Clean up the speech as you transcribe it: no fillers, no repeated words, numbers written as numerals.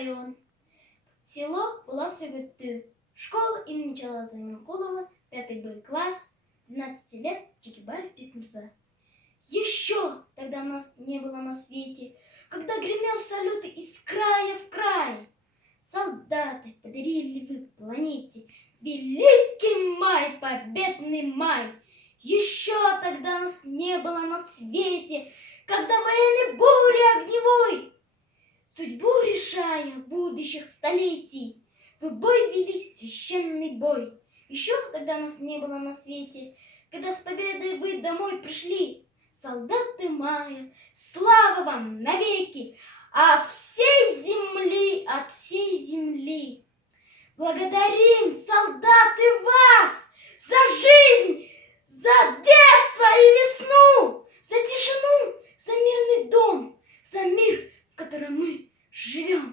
район. Село Булан-Сөгөттү. Школа имени Чалаза Иманкулова, 5 Б класс, 12 лет, Чикибаев Бекмурза. Еще тогда нас не было на свете, когда гремел салюты из края в край. Солдаты, подарили вы планете великий май, победный май. Еще тогда нас не было на свете, когда военной бури огневой, судьбу решая будущих столетий, вы бой вели, священный бой. Еще тогда нас не было на свете, когда с победой вы домой пришли. Солдаты мая, слава вам навеки, от всей земли, от всей земли. Благодарим, солдаты, вас за жизнь, за детство и весну, за тишину, за мирный дом, за мир, в котором мы живем.